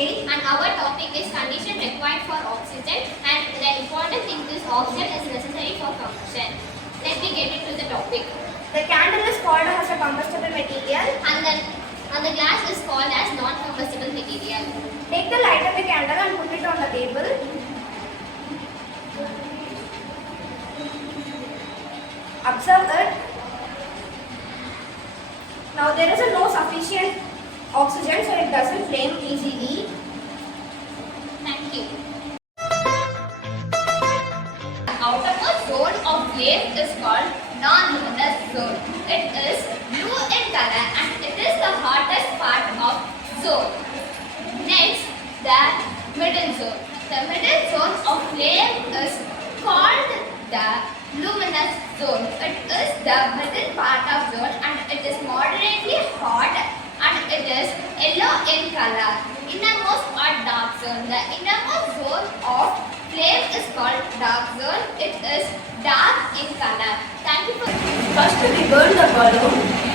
Viii and our topic is condition required for oxygen and the important thing is oxygen is necessary for combustion. Let me get into the topic. The candle is called as a combustible material. And the glass is called as non-combustible material. Take the light of the candle and put it on the table. Observe it. Now there is no sufficient oxygen, so it doesn't flame easily. Thank you. The outermost zone of flame is called non-luminous zone. It is blue in color and it is the hottest part of zone. Next, the middle zone. The middle zone of flame is called the luminous zone. It is the middle part of zone and it is moderately hot and it is yellow in color. Innermost or dark zone. The innermost zone of flame is called dark zone. It is dark in color. Thank you for. First we burn the balloon.